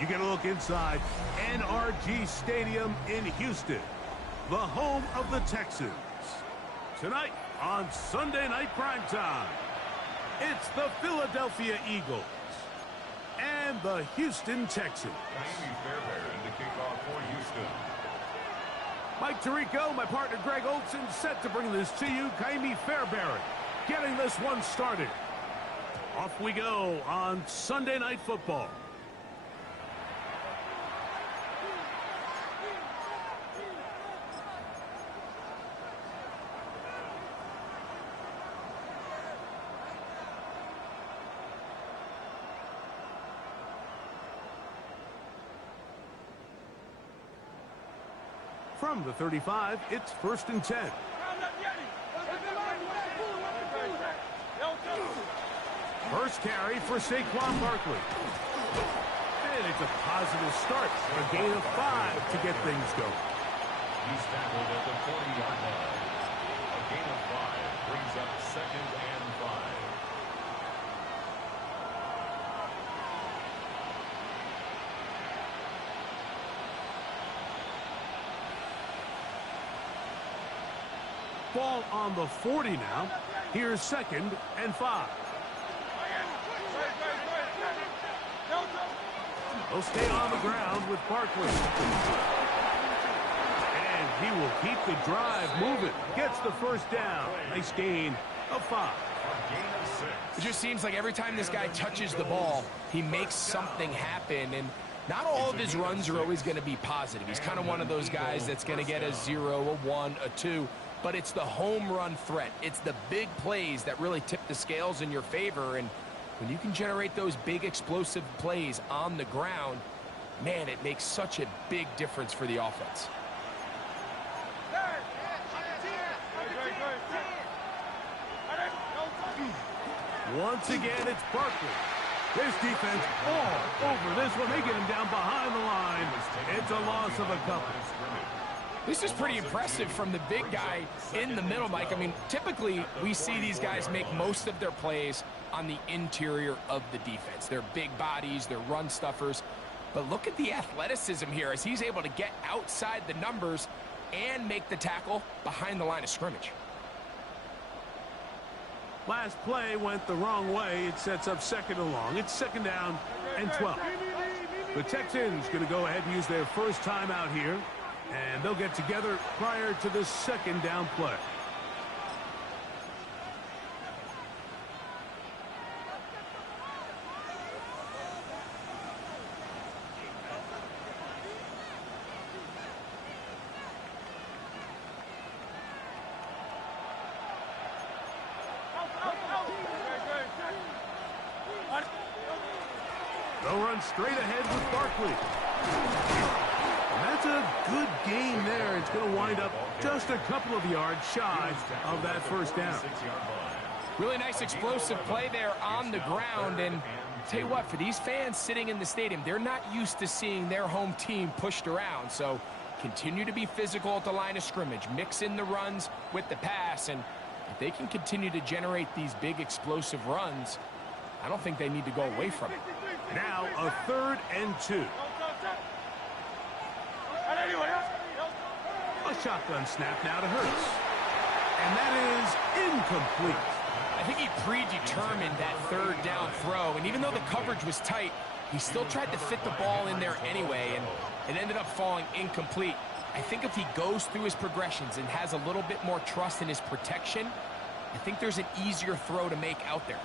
You get a look inside NRG Stadium in Houston, the home of the Texans. Tonight on Sunday Night Primetime, it's the Philadelphia Eagles and the Houston Texans. Ka'imi Fairbairn to kick off for Houston. Mike Tirico, my partner Greg Olson, set to bring this to you. Ka'imi Fairbairn getting this one started. Off we go on Sunday Night Football. From the 35, it's 1st and 10. First carry for Saquon Barkley. And it's a positive start. A gain of 5 to get things going. He's tackled at the 40-yard line. A gain of 5 brings up 2nd and 5. Ball on the 40 now. Here's 2nd and 5. They'll stay on the ground with Barkley. And he will keep the drive moving. Gets the first down. Nice gain of 5. It just seems like every time this guy touches the ball, he makes something happen. And not all of his runs are always going to be positive. He's kind of one of those guys that's going to get a 0, a 1, a 2. But it's the home run threat. It's the big plays that really tip the scales in your favor. And when you can generate those big explosive plays on the ground, man, it makes such a big difference for the offense. Once again, it's Barkley. His defense all over this one. They get him down behind the line. It's a loss of a couple. This is pretty impressive from the big guy in the middle, Mike. I mean, typically we see these guys make most of their plays on the interior of the defense. They're big bodies, they're run stuffers. But look at the athleticism here as he's able to get outside the numbers and make the tackle behind the line of scrimmage. Last play went the wrong way. It sets up 2nd and long. It's 2nd down and 12. The Texans going to go ahead and use their first time out here. And they'll get together prior to the 2nd down play. They'll run straight ahead with Barkley. That's a good gain there. It's going to wind up just a couple of yards shy of that first down. Really nice explosive play there on the ground. And tell you what, for these fans sitting in the stadium, they're not used to seeing their home team pushed around. So continue to be physical at the line of scrimmage. Mix in the runs with the pass. And if they can continue to generate these big explosive runs, I don't think they need to go away from it. Now a 3rd and 2. A shotgun snap now to Hurts. And that is incomplete. I think he predetermined that 3rd down throw. And even though the coverage was tight, he still tried to fit the ball in there anyway. And it ended up falling incomplete. I think if he goes through his progressions and has a little bit more trust in his protection, I think there's an easier throw to make out there.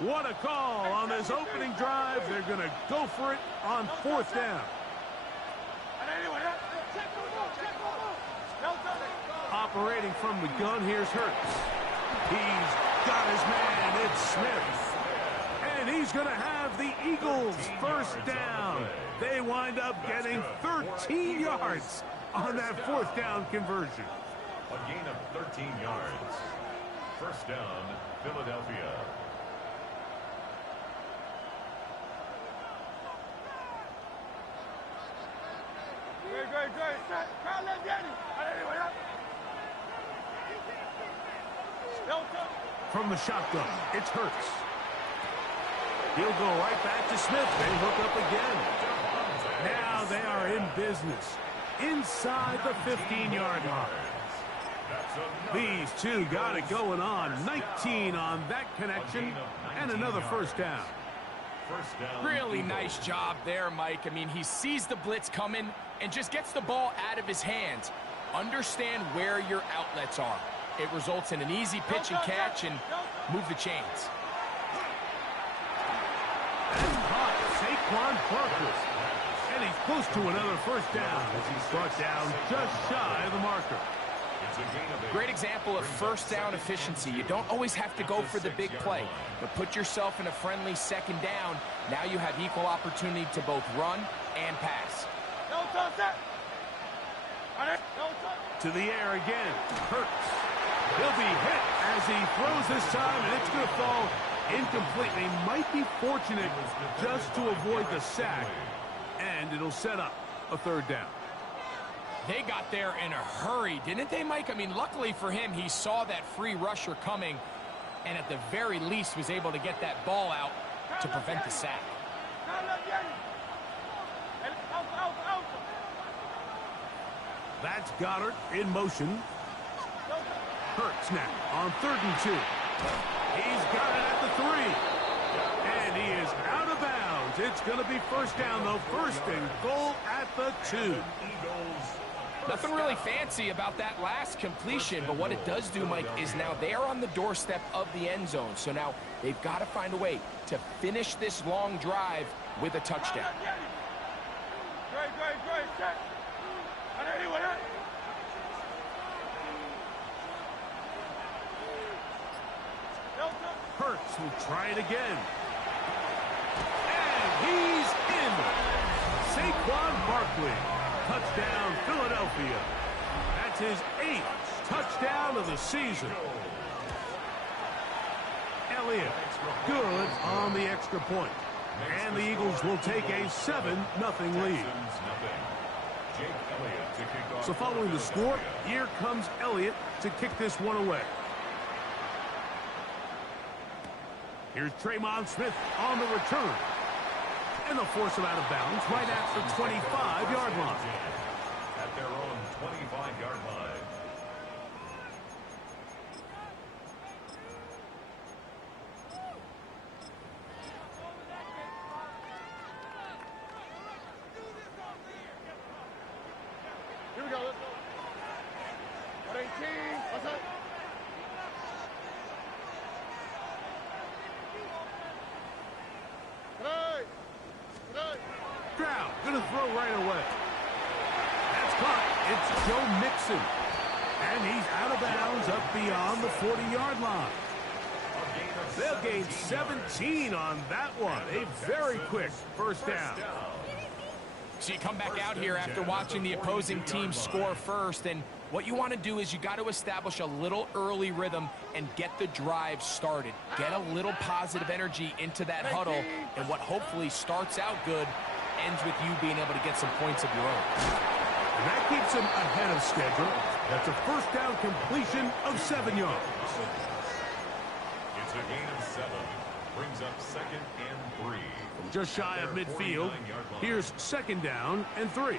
What a call on this opening drive. They're going to go for it on 4th down. Operating from the gun, here's Hurts. He's got his man. It's Smith. And he's going to have the Eagles first down. They wind up getting 13 yards on that 4th down conversion. A gain of 13 yards. First down, Philadelphia. From the shotgun, it's Hurts. He'll go right back to Smith. They hook up again. Now they are in business inside the 15-yard line. These two got it going on. 19 on that connection and another first down. Really nice job there, Mike. I mean, he sees the blitz coming and just gets the ball out of his hands. Understand where your outlets are. It results in an easy pitch and catch and move the chains. And caught Saquon Barkley. And he's close to another first down as he's brought down just shy of the marker. Great example of first down efficiency. You don't always have to go for the big play, but put yourself in a friendly second down. Now you have equal opportunity to both run and pass. To the air again. Hurts. He'll be hit as he throws this time, and it's going to fall incompletely. Might be fortunate just to avoid the sack, and it'll set up a third down. They got there in a hurry, didn't they, Mike? I mean, luckily for him, he saw that free rusher coming, and at the very least was able to get that ball out to prevent the sack. That's Goddard in motion. Hurts now on 3rd and 2. He's got it at the 3. And he is out of bounds. It's going to be first down, though. First and goal at the 2. Nothing really fancy about that last completion, but what it does do, Mike, is now they're on the doorstep of the end zone. So now they've got to find a way to finish this long drive with a touchdown. Hurts will try it again. And he's in. Saquon Barkley. Touchdown, Philadelphia. That's his 8th touchdown of the season. Elliott, good on the extra point. And the Eagles will take a 7-0 lead. So following the score, here comes Elliott to kick this one away. Here's Tremon Smith on the return. And they'll force him out of bounds right at the 25-yard line. At their own 25-yard line. Here we go, let's go. 118, what's up? Stroud gonna throw right away. That's caught. It's Joe Mixon. And he's out of bounds up beyond the 40-yard line. They'll gain 17 on that one. A very quick first down. So you come back out here after watching the opposing team score first, and what you want to do is you got to establish a little early rhythm and get the drive started. Get a little positive energy into that huddle, and what hopefully starts out good ends with you being able to get some points of your own. And that keeps him ahead of schedule. That's a first down completion of 7 yards. It's a gain of 7. Brings up 2nd and 3. From just shy of midfield, here's 2nd down and 3.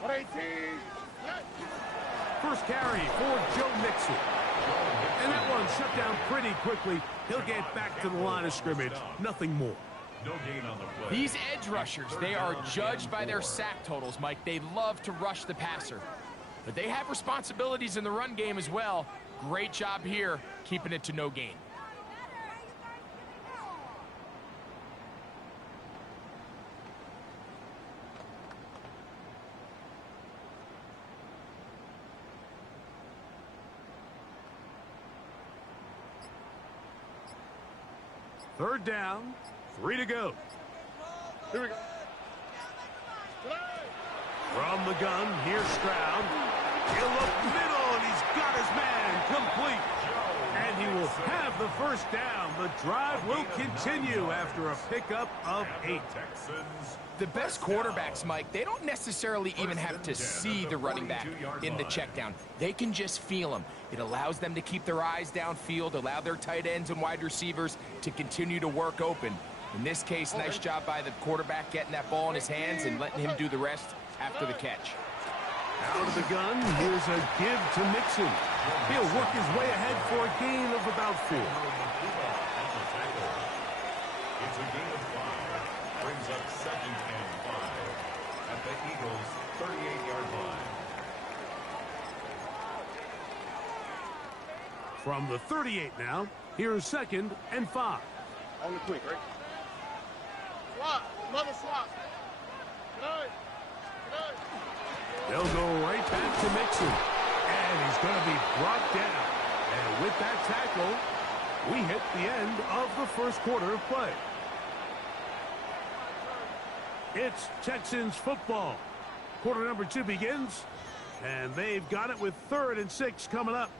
118. First carry for Joe Mixon. And that one shut down pretty quickly. He'll get back to the line of scrimmage. Nothing more. No gain on the play. These edge rushers, they are judged by their sack totals, Mike. They love to rush the passer. But they have responsibilities in the run game as well. Great job here, keeping it to no gain. Third down, 3 to go. Here we go. From the gun, here's Stroud. He'll look middle, and he's got his man complete. And he will have the first first down. The drive will continue after a pickup of 8. The best quarterbacks, Mike, they don't necessarily even have to see the running back in the check down. They can just feel him. It allows them to keep their eyes downfield, allow their tight ends and wide receivers to continue to work open. In this case, nice job by the quarterback getting that ball in his hands and letting him do the rest after the catch. Out of the gun, here's a give to Mixon. He'll work his way ahead for a gain of about 4. It's a gain of 5. Brings up 2nd and 5 at the Eagles' 38-yard line. From the 38 now, here's 2nd and 5. On the quick, right? Swap. Mother swap. Good. They'll go right back to Mixon. And he's going to be brought down. And with that tackle, we hit the end of the first quarter of play. It's Texans football. Quarter number 2 begins. And they've got it with 3rd and 6 coming up.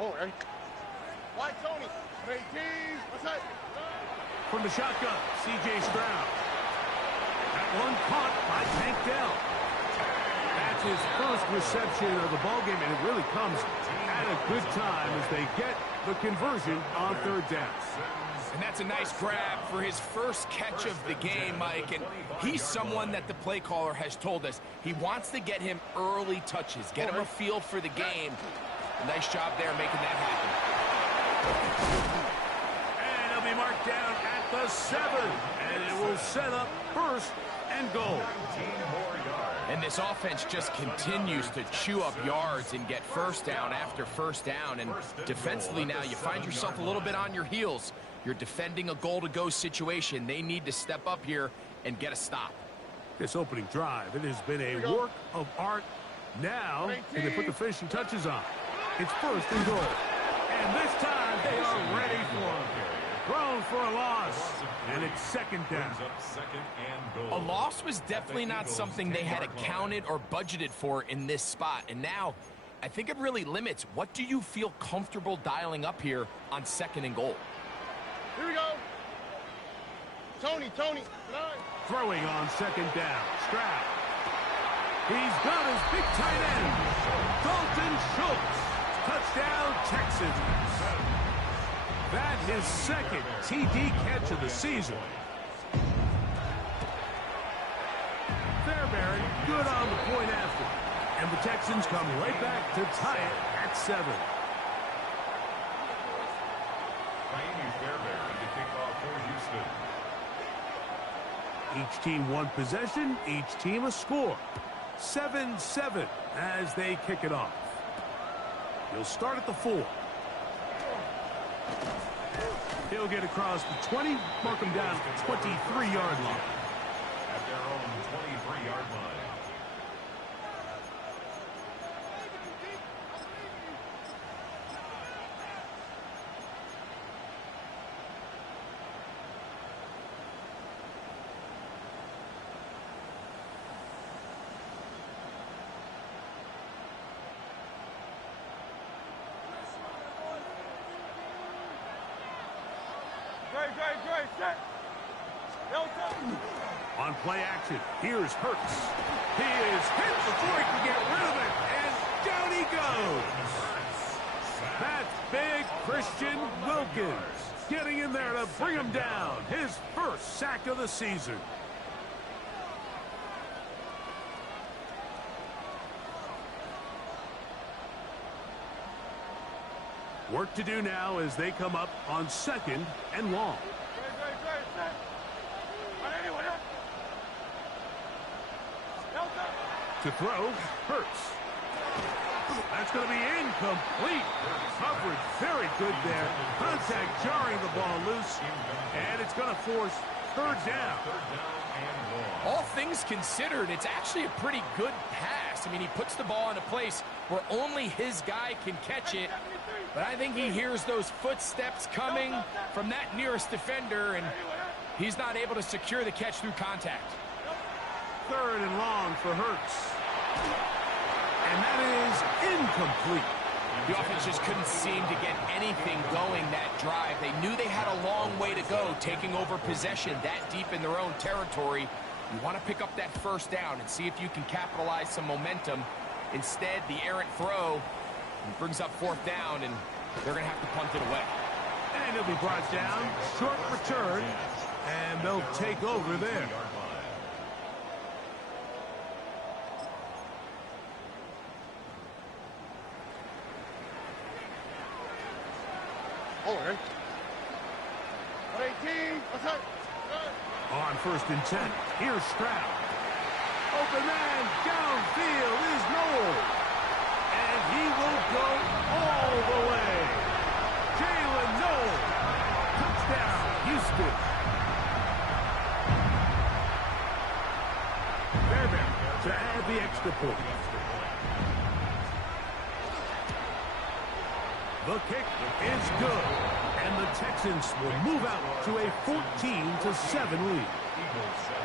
Oh, right. Why, Tony? 18. What's that? From the shotgun, C.J. Stroud. That one caught by Tank Dell. That's his first reception of the ballgame, and it really comes at a good time as they get the conversion on 3rd down. And that's a nice grab for his first catch of the game, Mike. And he's someone that the play caller has told us he wants to get him early touches, get him a feel for the game. Nice job there making that happen. And he'll be marked down at the 7. And it will set up 1st and goal. And this offense just continues to chew up yards and get first down after first down. And defensively now, you find yourself a little bit on your heels. You're defending a goal-to-go situation. They need to step up here and get a stop. This opening drive, it has been a work of art. Now, can they put the finishing touches on? It's 1st and goal. And this time, they are ready for him. Thrown for a loss. And it's 2nd down. A loss was definitely not something they had accounted or budgeted for in this spot. And now, I think it really limits what do you feel comfortable dialing up here on 2nd and goal. Here we go. Tony. Throwing on 2nd down. Stroud. He's got his big tight end. Dalton Schultz. Touchdown, Texans. That his 2nd TD catch of the season. Fairbairn good on the point after. And the Texans come right back to tie it at 7. Miami Fairbairn to kick off for Houston. Each team one possession, each team a score. 7-7 as they kick it off. He'll start at the 4. He'll get across the 20, mark him down at the 23-yard line. At their own 23-yard line. On play action, here's Hurts. He is hit before he can get rid of it, and down he goes. That's big Christian Wilkins getting in there to bring him down. His first sack of the season. Work to do now as they come up on 2nd and long. To throw, Hurts. That's going to be incomplete. Coverage very good there. Contact jarring the ball loose. And it's going to force third down. All things considered, it's actually a pretty good pass. I mean, he puts the ball in a place where only his guy can catch it. But I think he hears those footsteps coming from that nearest defender, and he's not able to secure the catch through contact. Third and long for Hurts. And that is incomplete. The offense just couldn't seem to get anything going that drive. They knew they had a long way to go, taking over possession that deep in their own territory. You want to pick up that first down and see if you can capitalize some momentum. Instead, the errant throw brings up fourth down, and they're going to have to punt it away. And he'll be brought down. Short return. And they'll take over there. Over. 18. Outside. On first and 10, here's Stroud. Open man downfield is Noel. And he will go all the way. Jalen Noel. Touchdown, Houston. Fairbairn to add the extra point. The kick is good. And the Texans will move out to a 14-7 lead. Eagles 7.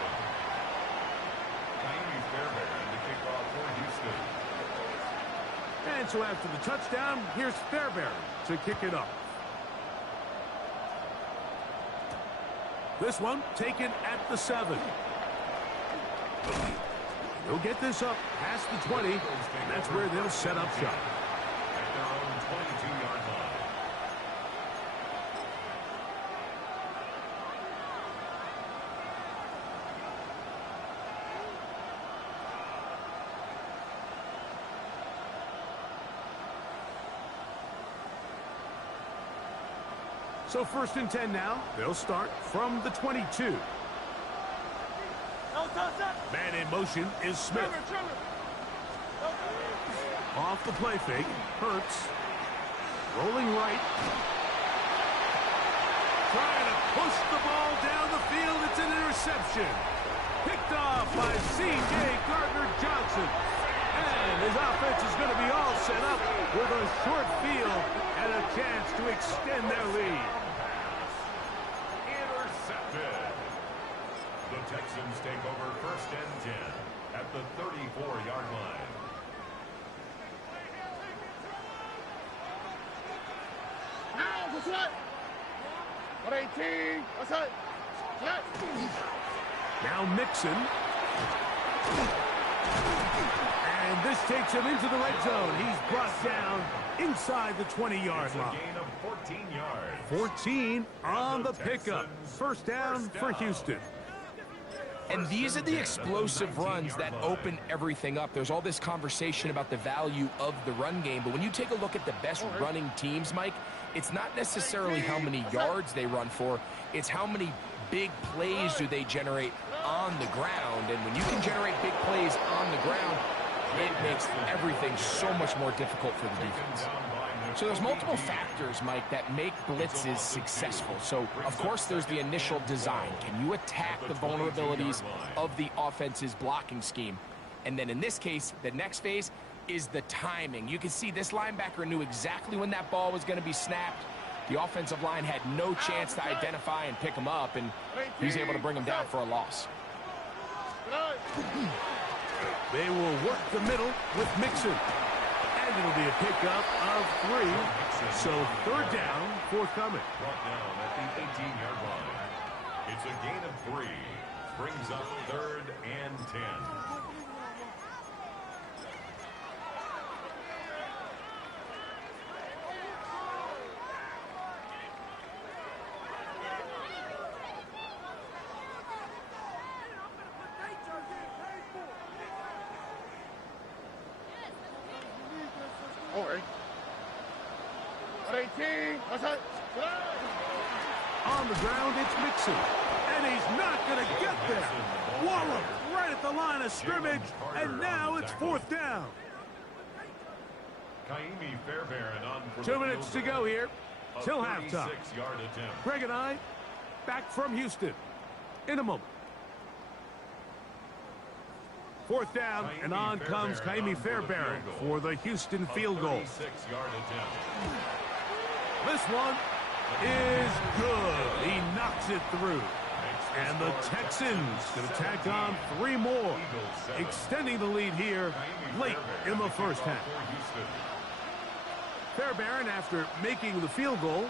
Kaimi Fairbairn to kick off for Houston. And so after the touchdown, here's Fairbairn to kick it off. This one taken at the 7. They'll get this up past the 20, and that's where they'll set up shop. At their own 22-yard line. So first and 10 now. They'll start from the 22. Man in motion is Smith. Off the play fake. Hurts. Rolling right. Trying to push the ball down the field. It's an interception. Picked off by C.J. Gardner-Johnson. And his offense is going to be all set up with a short field and a chance to extend their lead. Intercepted. The Texans take over first and 10 at the 34-yard line. Now, what's that? 118. What's that? Now Mixon. And this takes him into the red zone. He's brought down inside the 20-yard line. A gain of 14 yards. 14 on the pickup. First down for Houston. And these are the explosive runs that open everything up. There's all this conversation about the value of the run game, but when you take a look at the best running teams, Mike, it's not necessarily how many yards they run for, it's how many big plays do they generate on the ground. And when you can generate big plays on the ground, it makes everything so much more difficult for the defense. So there's multiple factors, Mike, that make blitzes successful. So, of course, there's the initial design. Can you attack the vulnerabilities of the offense's blocking scheme? And then in this case, the next phase is the timing. You can see this linebacker knew exactly when that ball was going to be snapped. The offensive line had no chance to identify and pick him up, and he's able to bring him down for a loss. They will work the middle with Mixon. And it'll be a pickup of 3. So third down forthcoming. Brought down at the 18-yard line. It's a gain of 3. Brings up third and 10. Over. 118. What's that? On the ground, it's Mixon. And he's not going to get there. Wallop right at the line of scrimmage. And now it's fourth down. Kaimi Fairbairn on for 2 minutes to go here. Till halftime. 36-yard attempt. Greg and I, back from Houston. in a moment. Fourth down, and on comes Ka'imi Fairbairn for the Houston field goal. 36-yard attempt. This one is good. He knocks it through. And the Texans going to tack on 3 more, extending the lead here late in the first half. Fairbairn, after making the field goal,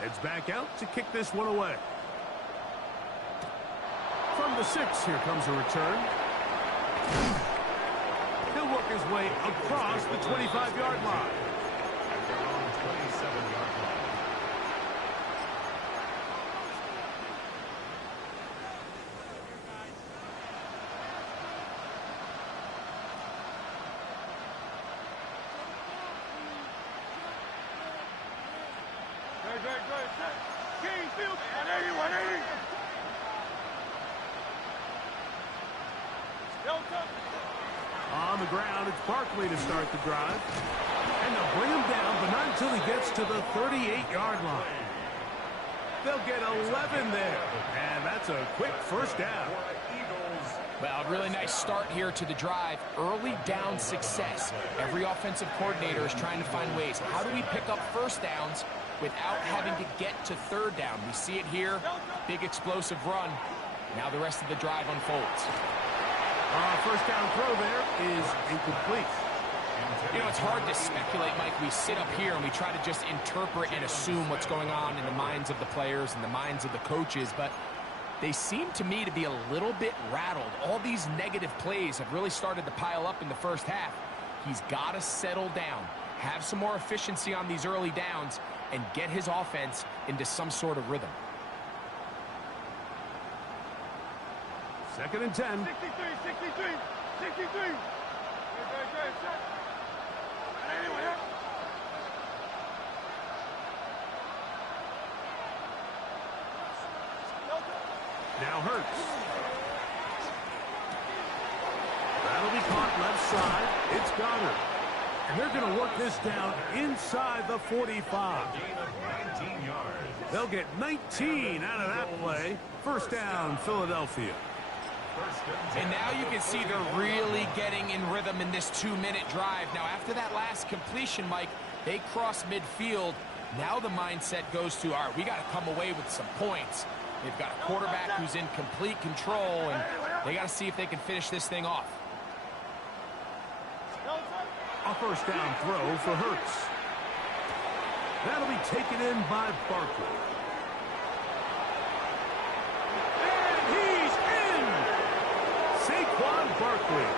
heads back out to kick this one away. From the 6, here comes a return. He'll work his way across the 25-yard line. At their own 27-yard line. On the ground, it's Barkley to start the drive. And they'll bring him down, but not until he gets to the 38-yard line. They'll get 11 there. And that's a quick first down. Well, a really nice start here to the drive. Early down success. Every offensive coordinator is trying to find ways. How do we pick up first downs without having to get to third down? We see it here. Big explosive run. Now the rest of the drive unfolds. First down throw there is incomplete. You know, it's hard to speculate, Mike. We sit up here and we try to just interpret and assume what's going on in the minds of the players and the minds of the coaches, but they seem to me to be a little bit rattled. All these negative plays have really started to pile up in the first half. He's got to settle down, have some more efficiency on these early downs, and get his offense into some sort of rhythm. 2nd and 10. 63. Now Hurts. That'll be caught left side. It's Goddard. And they're going to work this down inside the 45. Gain of 19 yards. They'll get 19 out of that play. First down, Philadelphia. And now you can see they're really getting in rhythm in this 2-minute drive. Now, after that last completion, Mike, they cross midfield. Now the mindset goes to, all right, we got to come away with some points. They've got a quarterback who's in complete control, and they got to see if they can finish this thing off. A first down throw for Hurts. That'll be taken in by Barkley. And he's in! Saquon Barkley.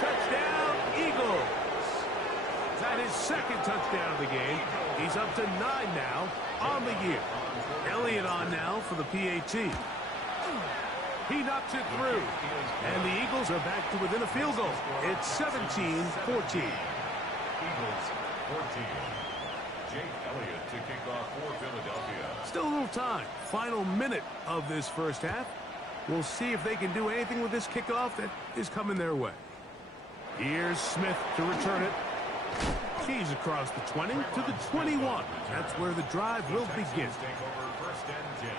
Touchdown, Eagles. Is that his 2nd touchdown of the game? He's up to 9 now on the year. Elliott on now for the PAT. He knocks it through. And the Eagles are back to within a field goal. It's 17-14. Eagles 14. Jake Elliott to kick off for Philadelphia. Still a little time. Final minute of this first half. We'll see if they can do anything with this kickoff that is coming their way. Here's Smith to return it. He's across the 20 to the 21. That's where the drive will begin. Take over 1st and 10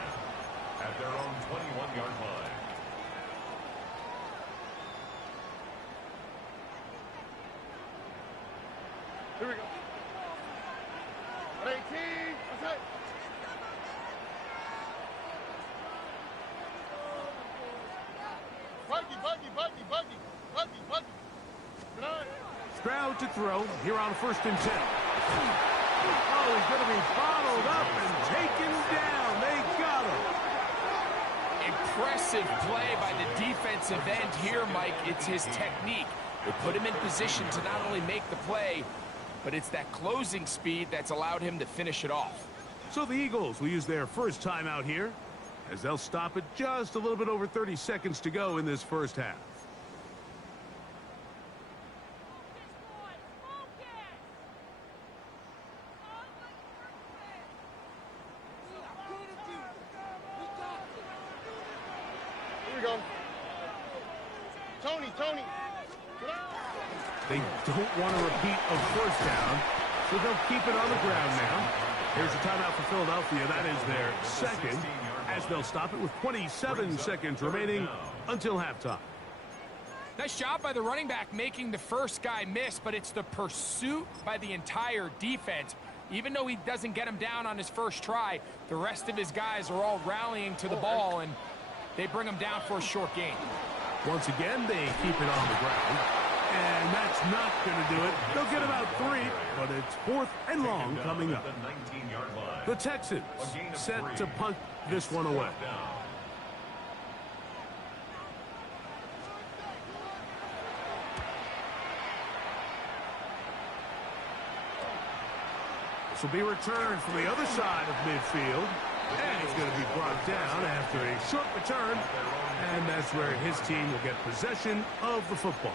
at their own 21-yard line. Here we go. 18. That's it. Buggy. Good on. Stroud to throw here on 1st and 10. Oh, he's going to be bottled up and taken down. They got him. Impressive play by the defensive end here, Mike. It's his technique. They put him in position to not only make the play, but it's that closing speed that's allowed him to finish it off. So the Eagles will use their first timeout here as they'll stop it just a little bit over 30 seconds to go in this first half. Here we go. Tony. They don't want to repeat a first down, so they'll keep it on the ground now. Here's a timeout for Philadelphia. That is their 2nd as they'll stop it with 27 seconds remaining until halftime. Nice job by the running back making the first guy miss, but it's the pursuit by the entire defense. Even though he doesn't get him down on his first try, the rest of his guys are all rallying to the ball, and they bring him down for a short gain. Once again, they keep it on the ground. And that's not going to do it. They'll get about 3, but it's 4th and long coming up. The Texans set to punt this one away. This will be returned from the other side of midfield. And it's going to be brought down after a short return. And that's where his team will get possession of the football.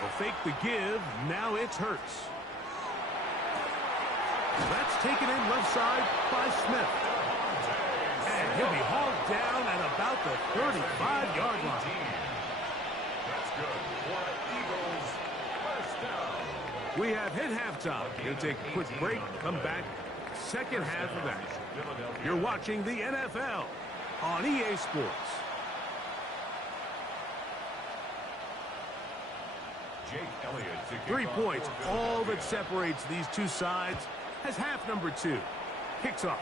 They'll fake the give. Now it's Hurts. That's taken in left side by Smith. And he'll be hauled down at about the 35-yard line. That's good for Eagles. First down. We have hit halftime. We'll take a quick break. Come back. Second half of action. You're watching the NFL on EA Sports. 3 points, all that separates these two sides as half number 2 kicks off.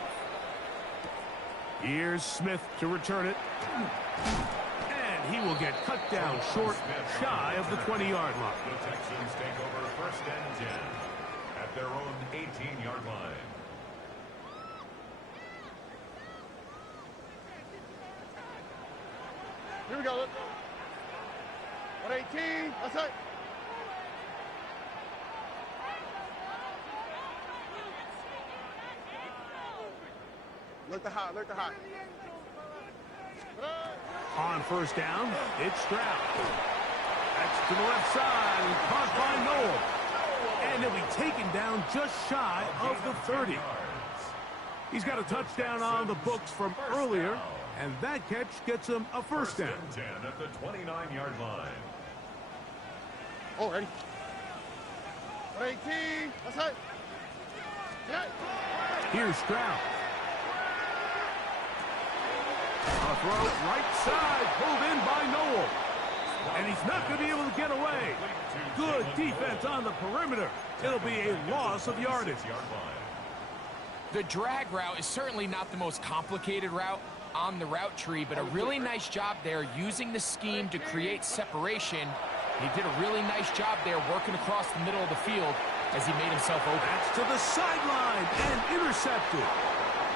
Here's Smith to return it. And he will get cut down short, shy of the 20-yard line. The Texans take over first and 10 at their own 18-yard line. Here we go. Look. 118. That's it. Look the high. Look the high. On first down, it's Stroud. That's to the left side and caught by Noel. And he'll be taken down just shy of the 30. He's got a touchdown on the books from earlier, and that catch gets him a first down. 10 at the 29-yard line. Oh, ready. 118. That's it. Yeah. Here's Stroud. A throw right side, pulled in by Noel. And he's not going to be able to get away. Good defense on the perimeter. It'll be a loss of yardage. The drag route is certainly not the most complicated route on the route tree, but a really nice job there using the scheme to create separation. He did a really nice job there working across the middle of the field as he made himself open. That's to the sideline and intercepted.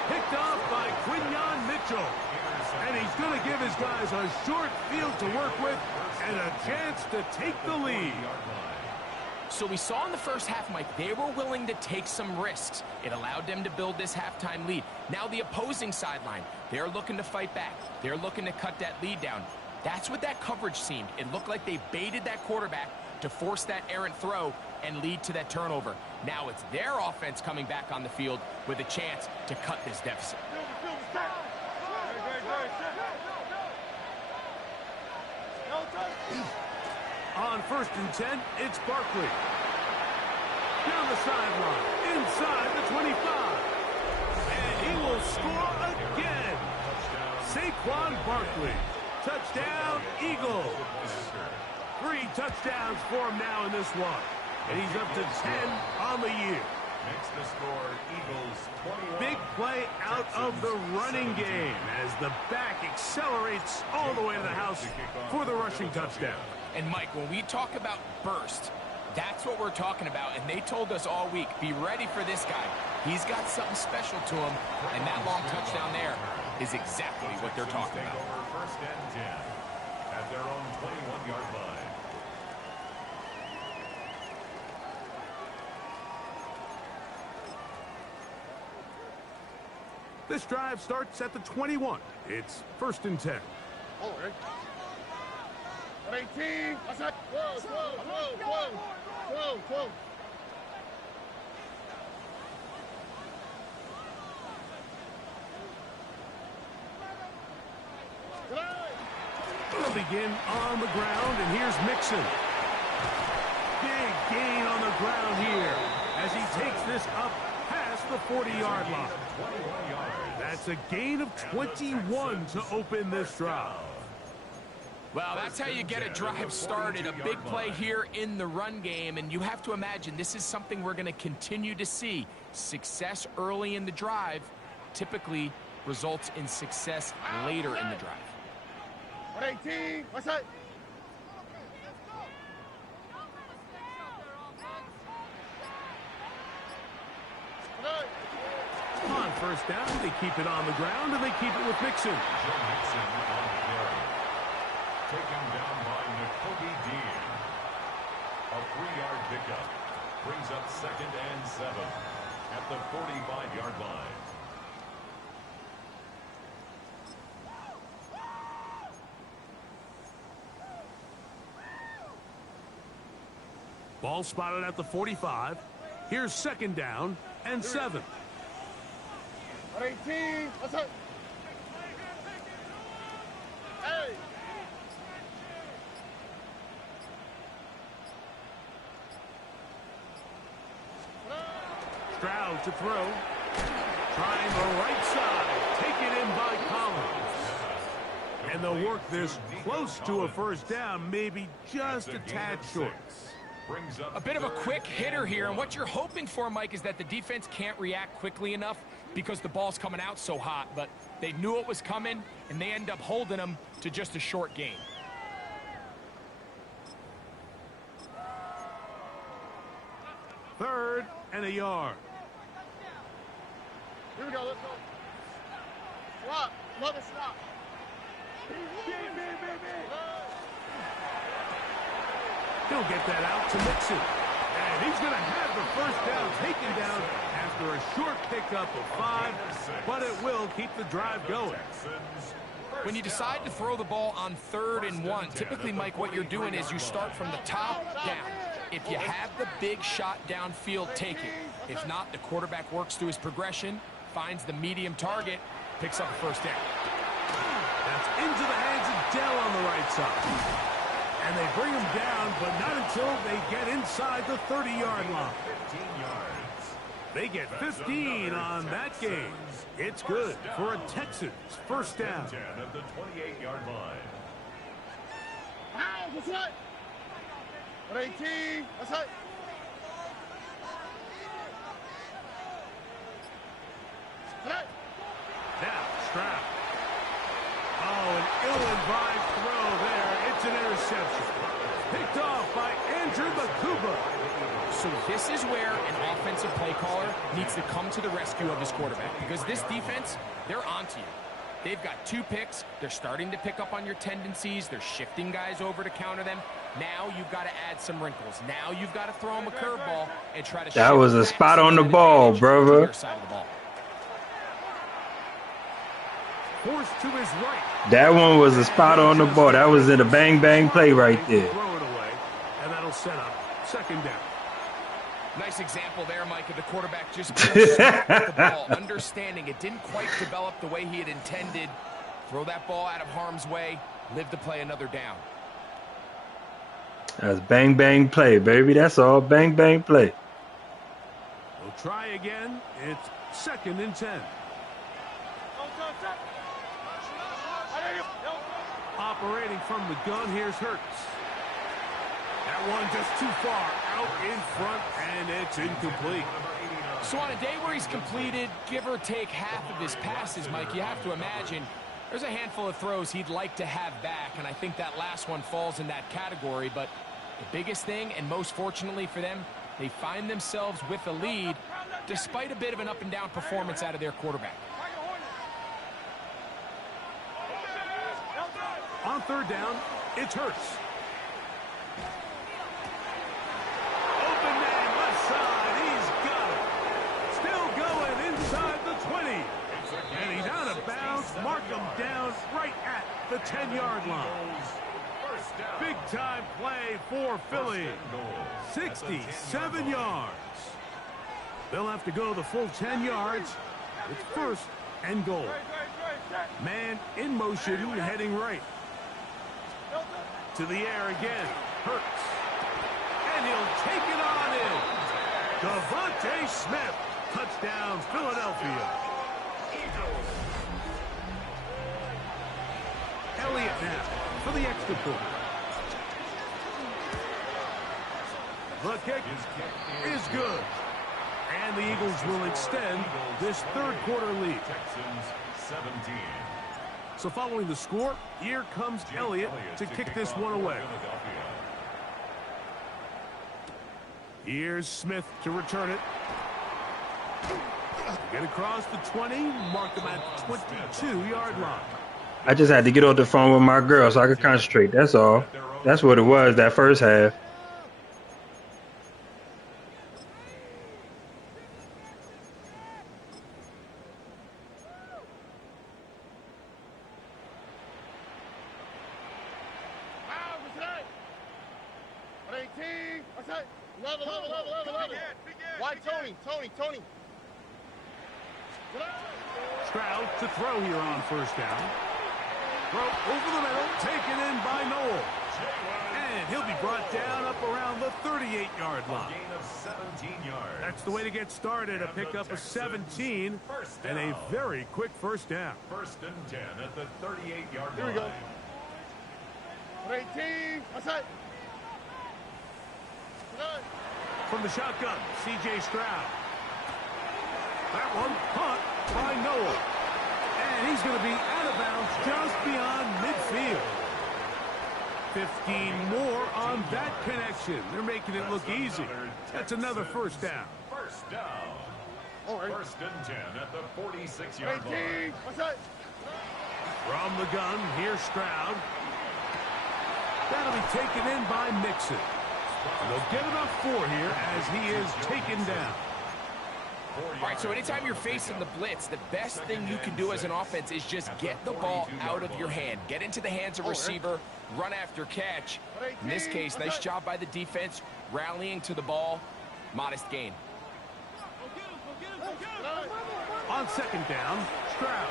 Picked off by Quinyon Mitchell. And he's going to give his guys a short field to work with and a chance to take the lead. So we saw in the first half, Mike, they were willing to take some risks. It allowed them to build this halftime lead. Now the opposing sideline, they're looking to fight back. They're looking to cut that lead down. That's what that coverage seemed. It looked like they baited that quarterback to force that errant throw and lead to that turnover. Now it's their offense coming back on the field with a chance to cut this deficit. On first and 10, it's Barkley. Down the sideline, inside the 25. And he will score again. Saquon Barkley. Touchdown, Eagles. 3 touchdowns for him now in this one. And he's up to 10 on the year. Makes the score Eagles 21. Big play out of the running game as the back accelerates all the way to the house for the rushing touchdown. And Mike, when we talk about burst, that's what we're talking about. And they told us all week, be ready for this guy. He's got something special to him. And that long touchdown there is exactly what they're talking about. First and 10 at their own 21-yard line. This drive starts at the 21. It's 1st and 10. Oh, right. 18. What's that? Whoa. They'll begin on the ground, and here's Mixon. Big gain on the ground here as he takes this up past the 40-yard line. That's a gain of 21 to open this drive. Well, that's how you get a drive started. A big play here in the run game, and you have to imagine this is something we're going to continue to see. Success early in the drive typically results in success later in the drive. 18. What's that? On 1st down, they keep it on the ground, and they keep it with Mixon. Joe Mixon on the carry. Taken down by Nakobe Dean. A 3-yard pickup. Brings up 2nd and 7 at the 45-yard line. Ball spotted at the 45. Here's 2nd down and 7. 18. What's that? Hey. Stroud to throw. Trying the right side. Taken in by Collins. And they'll work this close to a 1st down, maybe just a tad short. A bit of a quick hitter here, and what you're hoping for, Mike, is that the defense can't react quickly enough because the ball's coming out so hot, but they knew it was coming, and they end up holding them to just a short gain. Third and a yard. Here we go. Let's go. Swap. Another swap. He'll get that out to Mixon. And he's going to have the 1st down taken down after a short pickup of 5, but it will keep the drive going. When you decide to throw the ball on 3rd and 1, typically, Mike, what you're doing is you start from the top down. If you have the big shot downfield, take it. If not, the quarterback works through his progression, finds the medium target, picks up a 1st down. That's into the hands of Dell on the right side. And they bring him down, but not until they get inside the 30-yard line. 15 yards. They get 15 on that game. It's good for a Texans 1st down. 10 at the 28-yard line. What's that? 18. What's that? Now, Stroud. Oh, an ill-advised throw there. It's an interception. Picked off by Andrew Bakuba. So this is where an offensive play caller needs to come to the rescue of his quarterback, because this defense, they're onto you. They've got 2 picks. They're starting to pick up on your tendencies. They're shifting guys over to counter them. Now you've got to add some wrinkles. Now you've got to throw them a curveball and try to. That was a spot on the ball, brother. Forced to his right. That one was a spot on the ball. That was in a bang play right there. Throw it away, and that'll set up 2nd down. Nice example there, Mike, of the quarterback just being smart with the ball, understanding it didn't quite develop the way he had intended. Throw that ball out of harm's way, live to play another down. That's bang play, baby. That's all bang play. We'll try again. It's 2nd and 10. Operating from the gun, here's Hurts. That one just too far out in front, and it's incomplete. So on a day where he's completed, give or take half of his passes, Mike, you have to imagine there's a handful of throws he'd like to have back, and I think that last one falls in that category. But the biggest thing, and most fortunately for them, they find themselves with a lead despite a bit of an up-and-down performance out of their quarterback. On 3rd down, it's Hurts. Open man left side, he's got it. Still going inside the 20. down right at the 10-yard line. First down. Big-time play for Philly. 67 yards. They'll have to go the full 10 yards. It's first and goal. Man in motion, heading right. To the air again. Hurts. And he'll take it on in. Devontae Smith. Touchdown, Philadelphia. Elliott now for the extra point. The kick is good. And the Eagles will extend this third-quarter lead. Texans 17. So following the score, here comes Elliott to kick this one away. Here's Smith to return it. Get across the 20, mark them at 22-yard line. I just had to get off the phone with my girl so I could concentrate. That's all. That's what it was that first half. Tony. Stroud to throw here on first down. Throw over the middle, taken in by Noel. And he'll be brought down up around the 38-yard line. Gain of 17 yards. That's the way to get started, a pickup of 17 and a very quick first down. First and 10 at the 38-yard line. Here we go. 18. Outside. From the shotgun, C.J. Stroud. That one caught by Noel. And he's going to be out of bounds just beyond midfield. 15 more on that connection. They're making it look easy. That's another first down. First down. Right. First and 10 at the 46-yard line. From the gun, here's Stroud. That'll be taken in by Mixon. They'll get about 4 here as he is taken down. All right, so anytime you're facing the blitz, the best thing you can do as an offense is just get the ball out of your hand. Get into the hands of receiver, run after catch. In this case, nice job by the defense, rallying to the ball. Modest gain. On second down, Stroud.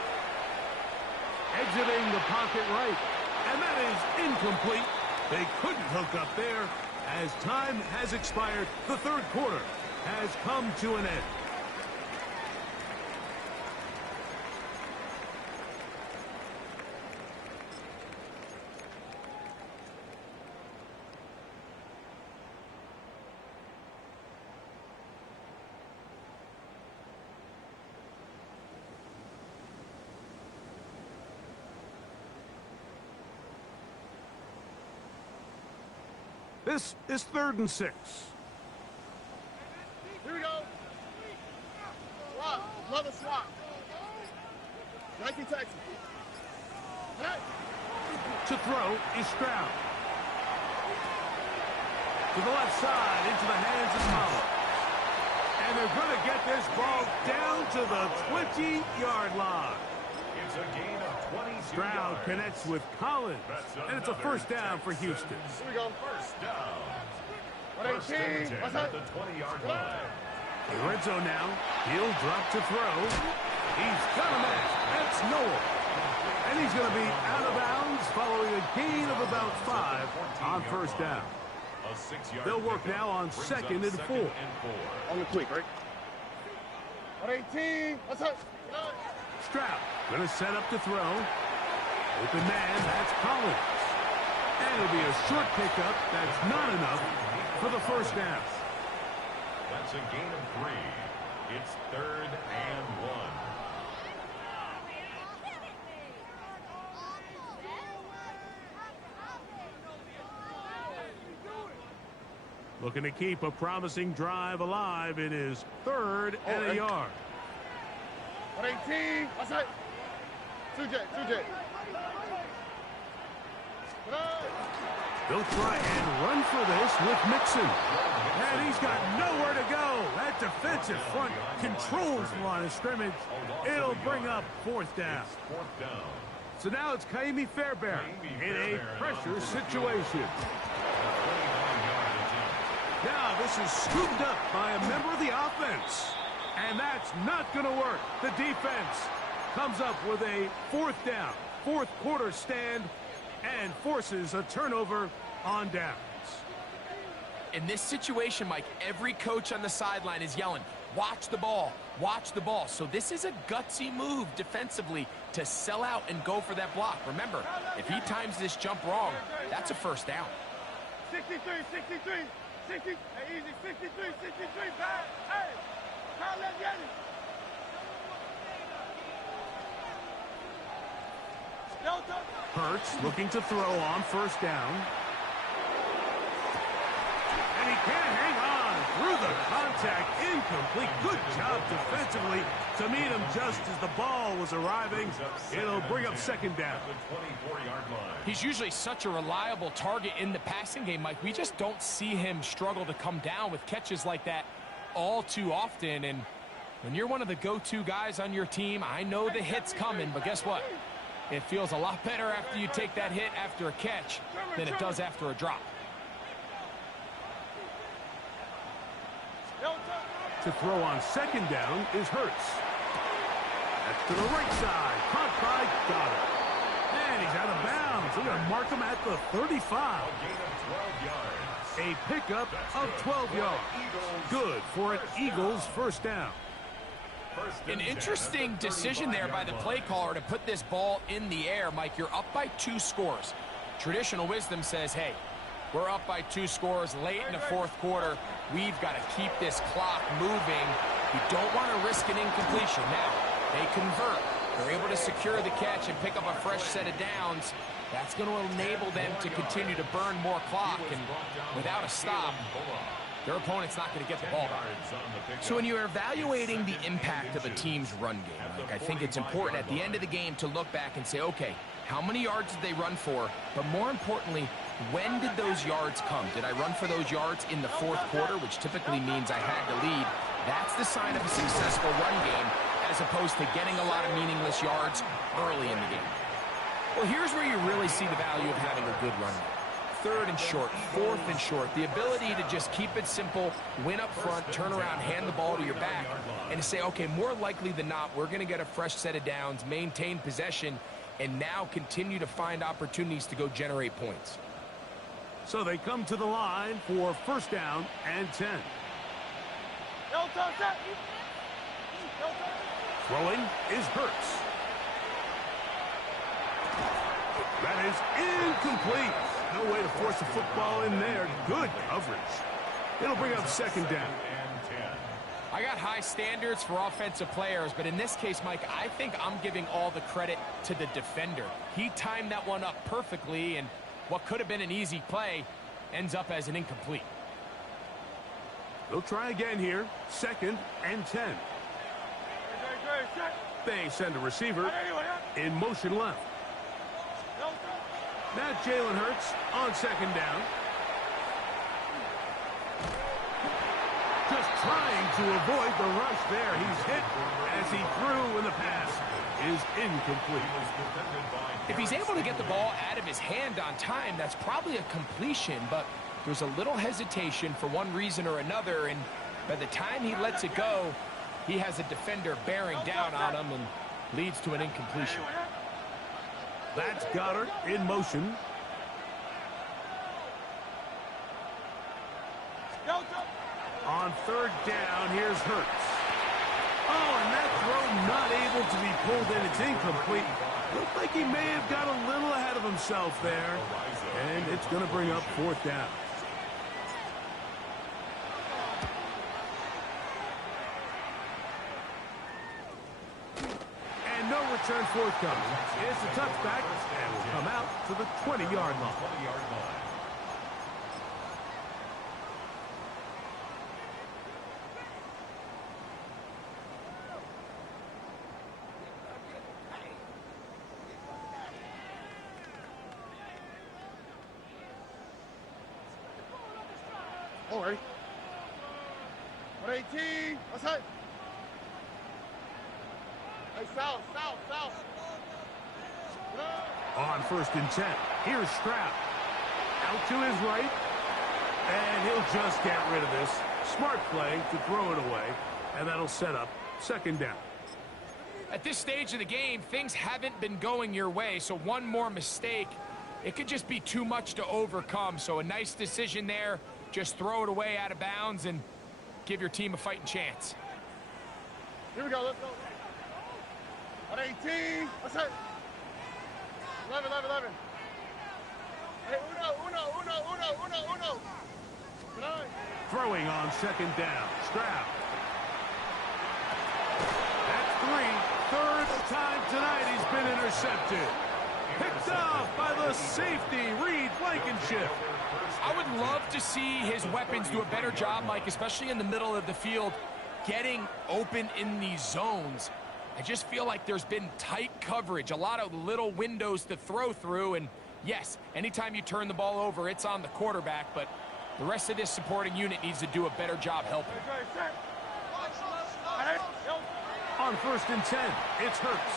Exiting the pocket right. And that is incomplete. They couldn't hook up there as time has expired. The third quarter has come to an end. This is 3rd and 6. Here we go. Swap. Another swap. 19 Texans. Hey. To throw is Stroud. To the left side, into the hands of Collins. And they're going to get this ball down to the 20-yard line. It's a gain of 22 Stroud yards. connects with Collins. And it's a first down for Houston. Here we go. First down. 18. First and 10 at the 20-yard line. The red zone now. He'll drop to throw. He's got a man. That's Noel. And he's going to be out of bounds following a gain of about 5 on first down. A 6-yard They'll work pickup now on brings second up and 4. On the quick, right? 18. Outside. Stroud going to set up to throw. Open man, that's Collins. And it'll be a short pickup. That's not enough for the first down. That's a gain of 3. It's 3rd and 1. Looking to keep a promising drive alive. It is 3rd and a yard. 18. Outside. 2J. They'll try and run for this with Mixon. And he's got nowhere to go. That defensive front controls the line of scrimmage. It'll bring up 4th down. It's 4th down. So now it's Kaimi Fairbairn in a pressure situation. Now this is scooped up by a member of the offense. And that's not going to work. The defense comes up with a fourth down, fourth quarter stand, and forces a turnover on downs. In this situation, Mike, every coach on the sideline is yelling, watch the ball, watch the ball. So this is a gutsy move defensively to sell out and go for that block. Remember, if he times this jump wrong, that's a first down. 63, 63, 60, easy, 63, 63, bad, hey, now let's get it. Hurts looking to throw on first down. And he can't hang on through the contact. Incomplete. Good job defensively to meet him just as the ball was arriving. It'll bring up second down. He's usually such a reliable target in the passing game, Mike. We just don't see him struggle to come down with catches like that all too often. And when you're one of the go-to guys on your team, I know the hit's coming, but guess what? It feels a lot better after you take that hit after a catch than it does after a drop. To throw on second down is Hurts. That's to the right side. Caught by Goddard. And he's out of bounds. They're going to mark him at the 35. A pickup of 12 yards. Good for an Eagles first down. An interesting decision there by the play caller to put this ball in the air. Mike, you're up by 2 scores. Traditional wisdom says, hey, we're up by 2 scores late in the fourth quarter. We've got to keep this clock moving. You don't want to risk an incompletion. Now, they convert. They're able to secure the catch and pick up a fresh set of downs. That's going to enable them to continue to burn more clock. And without a stop, their opponent's not going to get the ball back. So when you're evaluating the impact of a team's run game, Mike, I think it's important at the end of the game to look back and say, okay, how many yards did they run for? But more importantly, when did those yards come? Did I run for those yards in the fourth quarter, which typically means I had to lead? That's the sign of a successful run game, as opposed to getting a lot of meaningless yards early in the game. Well, here's where you really see the value of having a good run game. Third and short, fourth and short, the ability to just keep it simple, win up front, turn around, hand the ball to your back, and to say, okay, more likely than not, we're going to get a fresh set of downs, maintain possession, and now continue to find opportunities to go generate points. So they come to the line for first down and 10. Throwing is Hurts. That is incomplete. No way to force the football in there. Good coverage. It'll bring up second down. I got high standards for offensive players, but in this case, Mike, I think I'm giving all the credit to the defender. He timed that one up perfectly, and what could have been an easy play ends up as an incomplete. They'll try again here. Second and 10. They send a receiver in motion left. Now Jalen Hurts on second down. Just trying to avoid the rush there. He's hit as he threw, and the pass is incomplete. If he's able to get the ball out of his hand on time, that's probably a completion, but there's a little hesitation for one reason or another, and by the time he lets it go, he has a defender bearing down on him and leads to an incompletion. That's Goddard in motion. On third down, here's Hurts. Oh, and that throw not able to be pulled in. It's incomplete. Looked like he may have got a little ahead of himself there. And it's going to bring up fourth down. And no return forthcoming. It's a touchback and will come out to the 20-yard line. All right. 118. What's that? Hey, south. On 1st and 10, here's Stroud. Out to his right, and he'll just get rid of this. Smart play to throw it away, and that'll set up 2nd down. At this stage of the game, things haven't been going your way, so one more mistake, it could just be too much to overcome. So a nice decision there. Just throw it away out of bounds and give your team a fighting chance. Here we go, let's go. On 18, what's that? 11. Hey, uno. Throwing on 2nd down, Stroud. That's 3. 3rd time tonight he's been intercepted. Picked off by the safety, Reed Blankenship. I would love to see his weapons do a better job, Mike, especially in the middle of the field, getting open in these zones. I just feel like there's been tight coverage, a lot of little windows to throw through, and yes, anytime you turn the ball over, it's on the quarterback, but the rest of this supporting unit needs to do a better job helping. On 1st and 10, it's Hurts.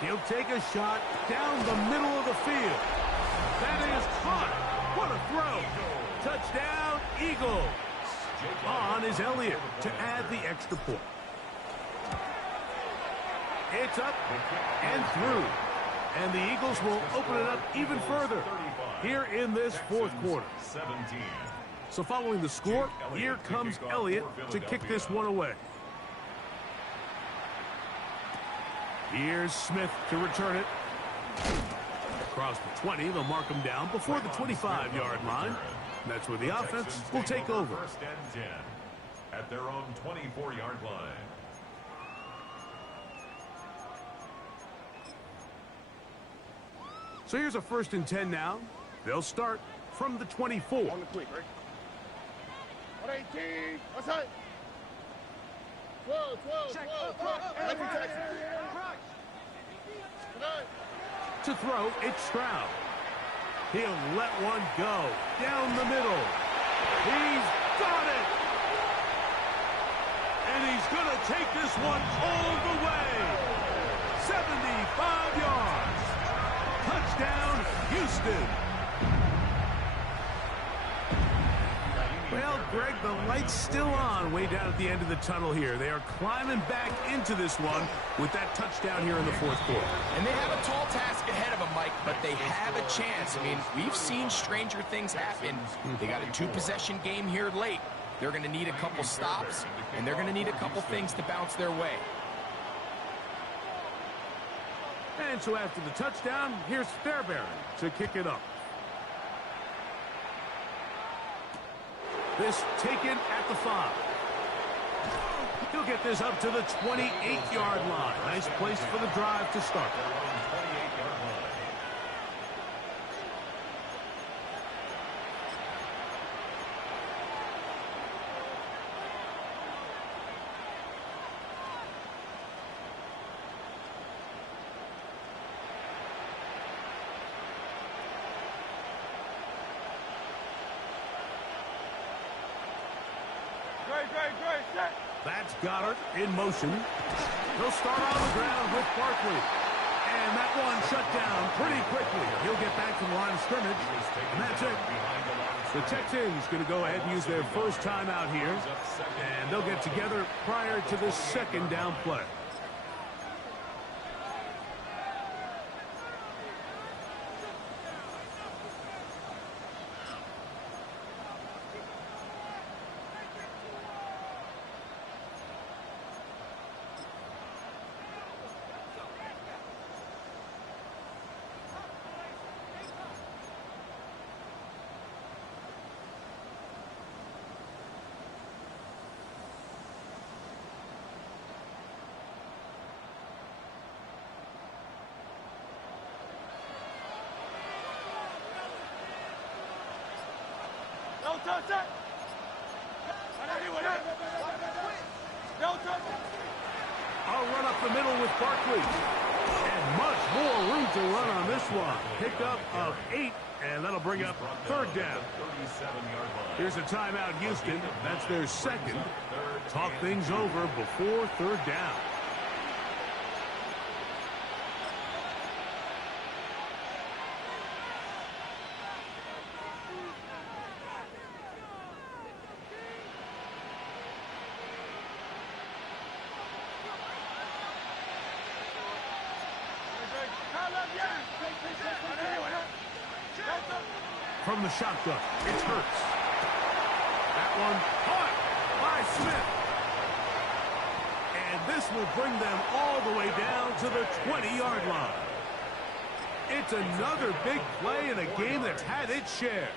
He'll take a shot down the middle of the field. That is caught. What a throw. Touchdown, Eagles. On is Elliott to add the extra point. It's up and through. And the Eagles will open it up even further here in this 4th quarter. So following the score, here comes Elliott to kick this one away. Here's Smith to return it. Across the 20, they'll mark him down before the 25-yard line. That's where the offense will take over. 1st and 10 at their own 24-yard line. So here's a 1st and 10 now. They'll start from the 24. On the quick, right? On 18, what's that? 12. To throw, it's Stroud. He'll let one go down the middle. He's got it. And he's going to take this one all the way. 75 yards. Touchdown, Houston. Well, Greg, the light's still on way down at the end of the tunnel here. They are climbing back into this one with that touchdown here in the 4th quarter. And they have a tall task ahead of them, Mike, but they have a chance. I mean, we've seen stranger things happen. They got a 2-possession game here late. They're going to need a couple stops, and they're going to need a couple things to bounce their way. And so after the touchdown, here's Fairbairn to kick it up. This taken at the 5. He'll get this up to the 28-yard line. Nice place for the drive to start. Great, set. That's Goddard in motion. He'll start on the ground with Barkley. And that one shut down pretty quickly. He'll get back to the line of scrimmage. And that's it. The Texans going to go ahead and use their first timeout here. And they'll get together prior to the 2nd down play. Don't touch it. Don't touch it. I'll run up the middle with Barkley. And much more room to run on this one. Pickup of 8, and that'll bring up 3rd down. Here's a timeout, Houston. That's their 2nd. Talk things over before 3rd down. from the shotgun. It's Hurts. That one caught by Smith. And this will bring them all the way down to the 20-yard line. It's another big play in a game that's had its share.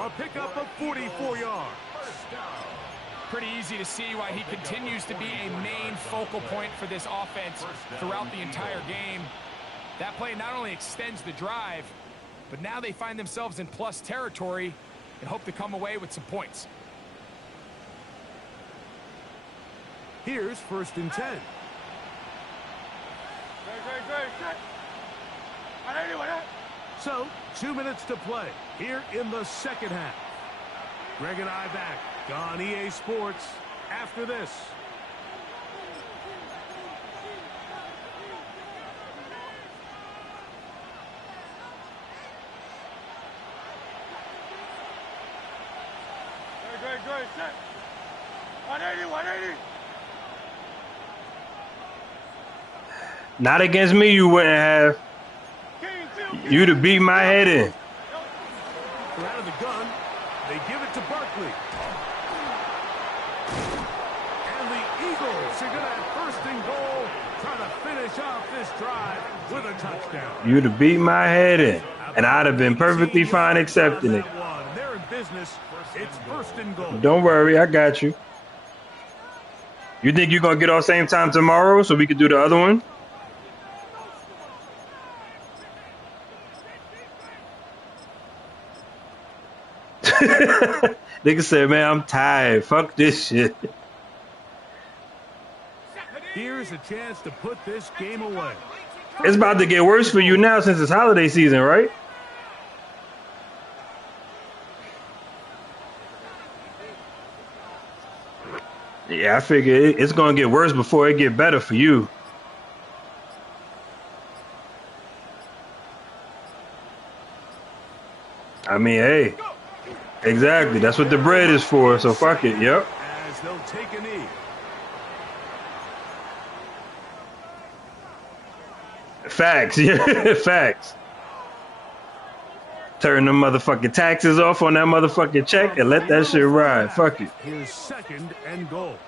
A pickup of 44 yards. Pretty easy to see why he continues to be a main focal point for this offense throughout the entire game. That play not only extends the drive, but now they find themselves in plus territory and hope to come away with some points. Here's 1st and 10. So, 2 minutes to play here in the second half. Greg and I back on EA Sports after this. Great, set. 180, 180. Not against me, you wouldn't have. You'd have beat my head in. They're out of the gun. They give it to Barkley. And the Eagles are going to have 1st and goal, trying to finish off this drive with a touchdown. You'd have beat my head in, and I'd have been perfectly fine accepting it. They're in business. It's 1st and goal. Don't worry, I got you. You think you're going to get off same time tomorrow so we could do the other one? Nigga said, man, I'm tired. Fuck this shit. Here's a chance to put this game away. It's about to get worse for you now since it's holiday season, right? Yeah, I figure it's going to get worse before it get better for you. I mean, hey. Exactly. That's what the bread is for. So fuck it. Yep. As they'll take a knee. Facts. Yeah. Facts. Turn the motherfucking taxes off on that motherfucking check and let that shit ride. Fuck it. Here's 2nd and goal.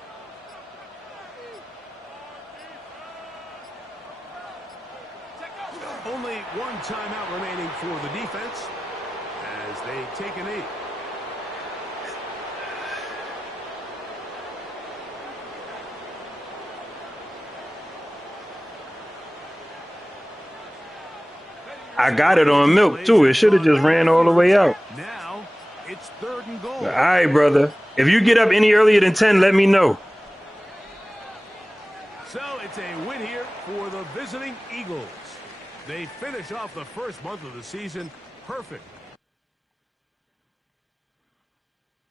Only one timeout remaining for the defense as they take a knee. I got it on milk too. It should have just ran all the way out. Now it's 3rd and goal. All right, brother. If you get up any earlier than 10, let me know. So it's a win here for the visiting Eagles. They finish off the first month of the season perfect.